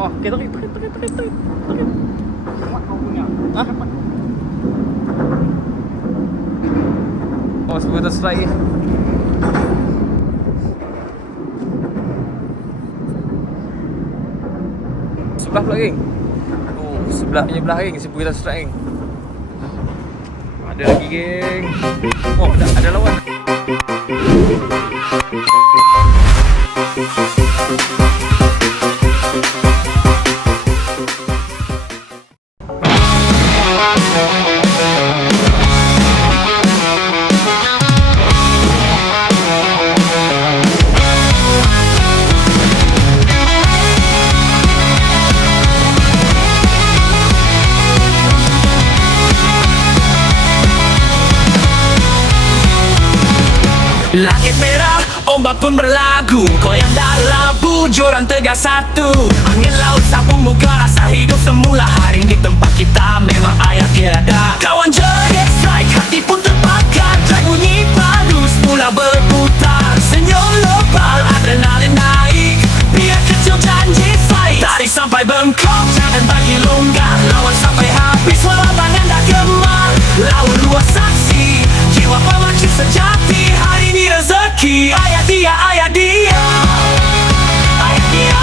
Oh, okay, tarik. Muat kau punya. Hah? Oh, sebelum terstrike. Sebelah pula, geng. Oh, sebelahnya belah, geng. Sebelum kita strike, geng. Ada lagi, geng. Oh, ada lawan. Langit merah, ombak pun berlagu. Goyang dalam bujuran tegas satu. Angin laut sapu muka, rasa hidup semula. Hari di tempat kita memang ayat tiada. Kawan jerit strike, hati pun terbakar. Drag bunyi padu, semula berputar. Senyum lebal, adrenalin naik. Biar kecil janji fight. Tarik sampai bengkok, jangan bagi longgar. Lawan sampai habis, lawangan dah gemar. Lawan luas saksi, jiwa pemacu sejati. Hari ini rezeki, ayat dia, ayat dia. Ayat dia,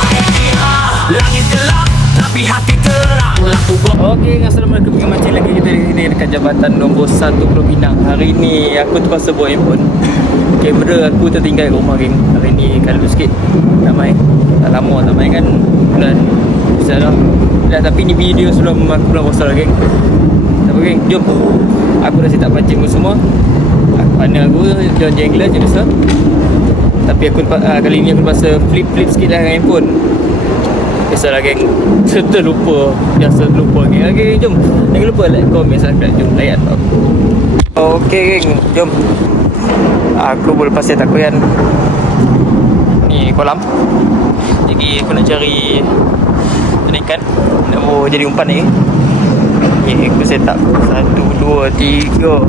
ayat dia. Langit gelap, tapi hati terang. Lampu Okey, assalamualaikum. Kembali lagi kita di sini dekat Jabatan Nombor 1 Pulau Pinang. Hari ni aku terpaksa bawa handphone. Kamera aku tertinggal kat rumah, geng. Hari ni kalau sikit tak main. Tak lama tak main kan. Bulan Bisa dah, tapi ni video sebelum aku pulang puasa lah, geng. Tak apa, geng, jom. Aku dah set up pancing pun semua. Partner aku John Jangler je biasa. Tapi aku kali ni aku terpaksa flip sikit lah dengan handphone. Biasalah, geng. Terlupa. Biasa terlupa, geng. Okay, jom. Jangan lupa like, komen, subscribe. Jom layan aku. Okay, geng. Jom. Aku boleh pasal tak koyan. Ni kolam. Jadi aku nak cari ikan. Nak bawa jadi umpan ni. Okay, aku set up 1, 2, 3.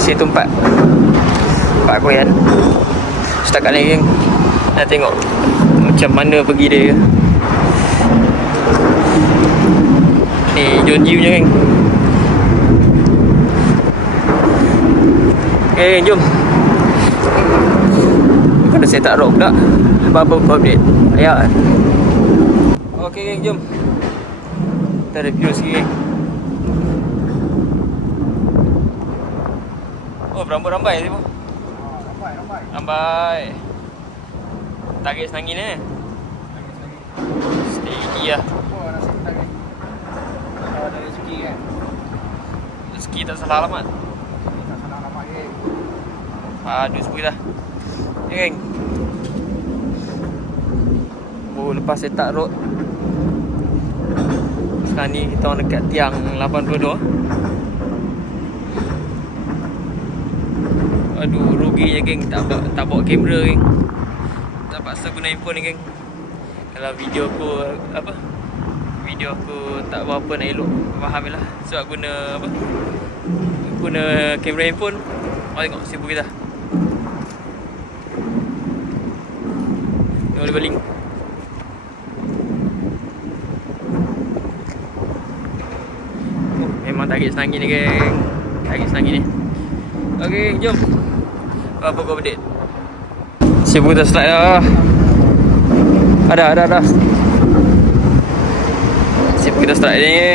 Situ 4 koyan. Setakat ni, geng. Nak tengok macam mana pergi dia. Ni John Jiu je, geng. Okay, jom. Kau dah set up rock tak? Apa-apa update ayat. Okay, geng, jom. Kita review sikit, geng. Oh, berambai-rambai ni pun. Rambai. Tarik senangin eh. Steady lah. Ada rezeki kan? Rezeki tak salah alamat. Tak salah alamat, geng. Aduh, sebut dah. Okay, geng. Oh, lepas set up road. Sekarang ni kita orang dekat tiang 82. Aduh, rugi je, geng. Tak bawa kamera, geng. Tak paksa guna handphone ni, geng. Kalau video aku tak berapa nak elok, faham je lah. Sebab guna kamera handphone. Oh, tengok sibuk kita. Tengok dia baling. Oh, memang tarik senangin ni, geng. Tarik senangin ni. Okay, jom. Apa kau update? Sibuk dah slide dah. Ada. Sibuk kita start ni.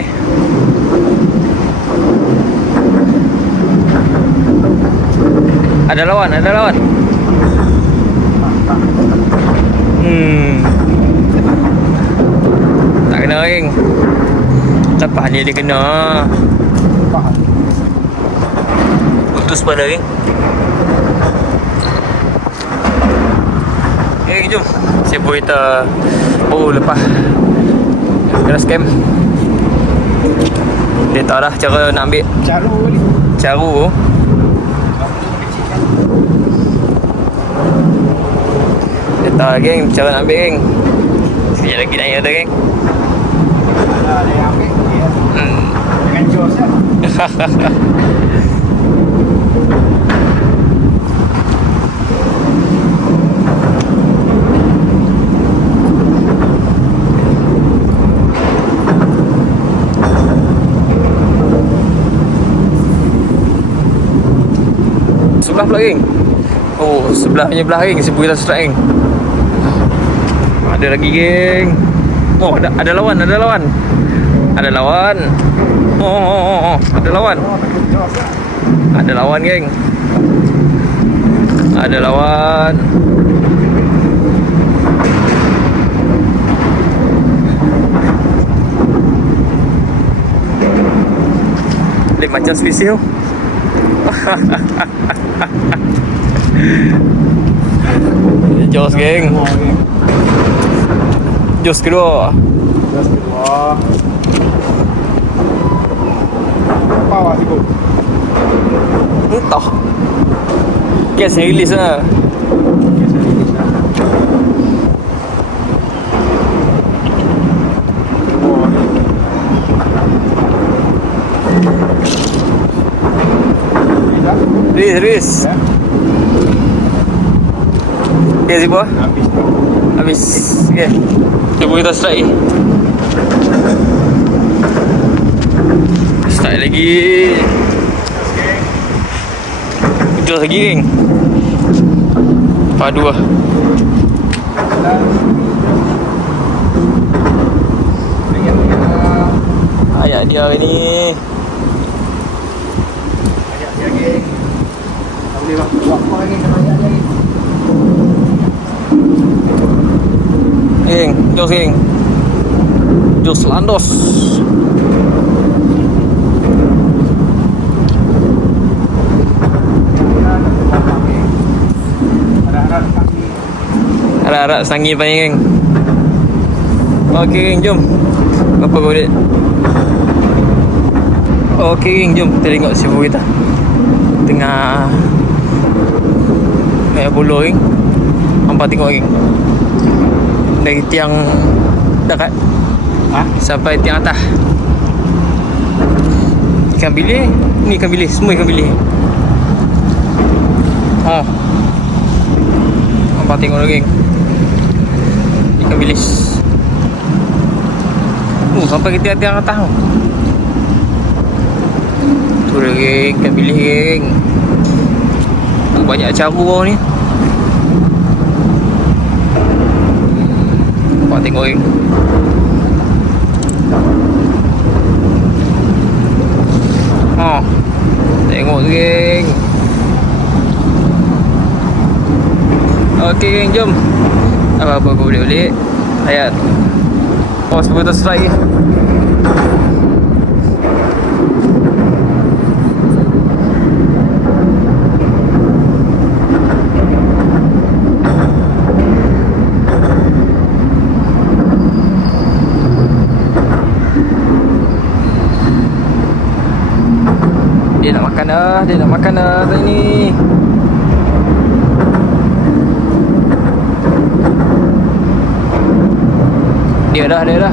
Ada lawan. Tak kena, geng. Lepas ni dia kena. Putus pada, geng. Okay, jom. Sibuk kita. Oh, lepas kena scam. Dia tahu dah cara nak ambil. Caru. Dia tahu, geng, cara nak ambil, geng. Sekejap lagi naik tu, geng. Dia ambil dia. Dengan jos kan. pula geng. Oh, sebelahnya belah geng, si Bukit Strike geng. Ada lagi geng. Oh, ada lawan. Ada lawan. Oh, ada lawan. Ada lawan geng. Ada lawan. Lip macam spesial. Jos geng. Jos kedua. Jos kedua. Bawah sih, Bu. Entah. Gas yang release lah. Riz. Ya. Okay, si buah. Habis. Habis. Okay. Cuba kita strike. Strike lagi. Terus lagi geng. Padu lah. Ayat dia hari ni. Ayat dia lagi. Tak boleh buat apa lagi sama ayat dia lagi. Geng, jos geng. Jos landos. Harap-harap sangi panjang geng. Okey geng, jom. Apa kau dia? Okey geng, jom kita tengok si kita tengah naik bolo geng. Hampa tengok geng. Dari tiang dekat sampai tiang atas. Ikan bilis. Ni ikan bilis. Semua ikan bilis. Oh. Hampa tengok geng. Ikan bilis. Sampai ke tiang atas tu. Tu dah geng, ikan bilis geng. Banyak cara bawah ni. Kau tengok geng. Tengok geng. Okey geng, jom. Apa-apa kau boleh-boleh. Ayat. Oh, sebab kita strike. Dia nak makan dah tadi ni. Dia dah.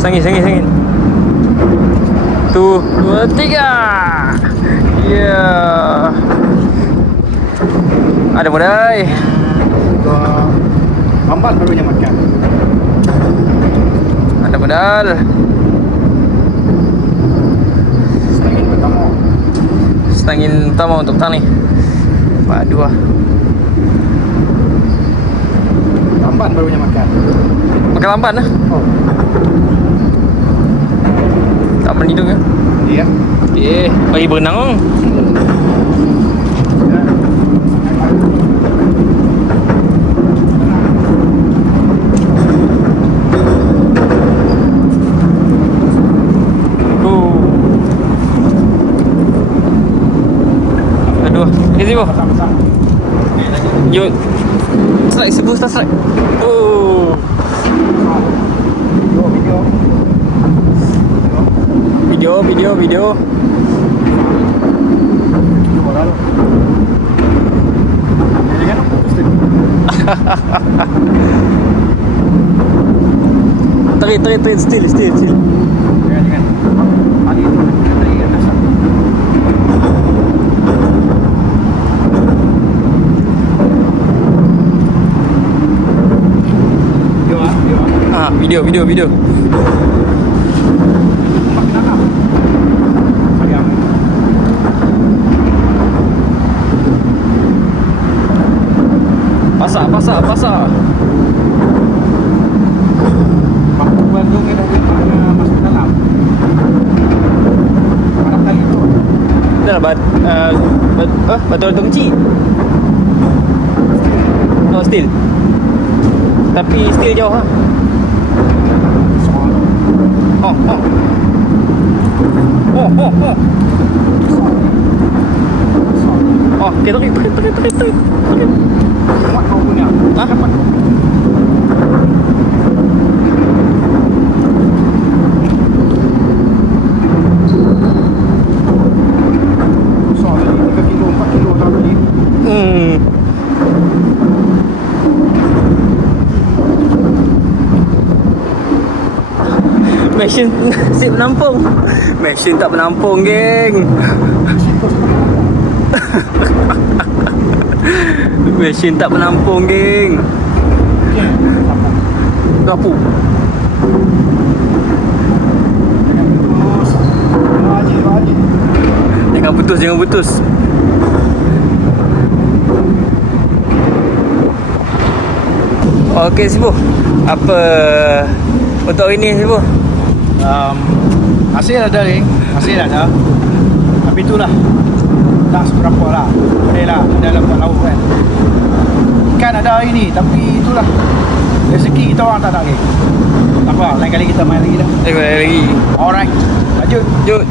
Sangin. 1, 2, 3. Ya. Ada bodai. Lambat barunya makan. Ada modal. Setangin pertama untuk petang ni. Padu lah. Lambat barunya makan. Makan lambat lah. Oh. Tak menidung ke? Iya. Bagi berenang. Aduh, ni sibuk. Yo. Strike, sebut strike. Oh. Video. Tarik, still. Jangan. Pagi itu tadi atas. video. Makin nak. Sayang. Pasak. Waktu Bandung ni dah masuk dalam. Mana kali tu? Dah lah batu kecil. Oh, steel. Tapi steel jauh ha. Soal. Oh. Oh, kita tarik. Muat kau punya. Ha? Dapat. Soal ni 3 kilo, 4 kilo dah beli. Mesin sip menampung. Mesin tak menampung, geng. Mesin tak menampung, geng. Gapu. Haji. Jangan putus. Okey, Sibu. Apa untuk hari ni, Sibu? Hasil ada ring. Hasil ada. Tapi itulah tak seberapa lah. Boleh lah dalam buat lauk kan. Ikan ada hari ni. Tapi itulah rezeki kita orang tak ada lagi. Tak apa, lain kali kita main lagi dah. Lagi. Alright, lanjut. Jut.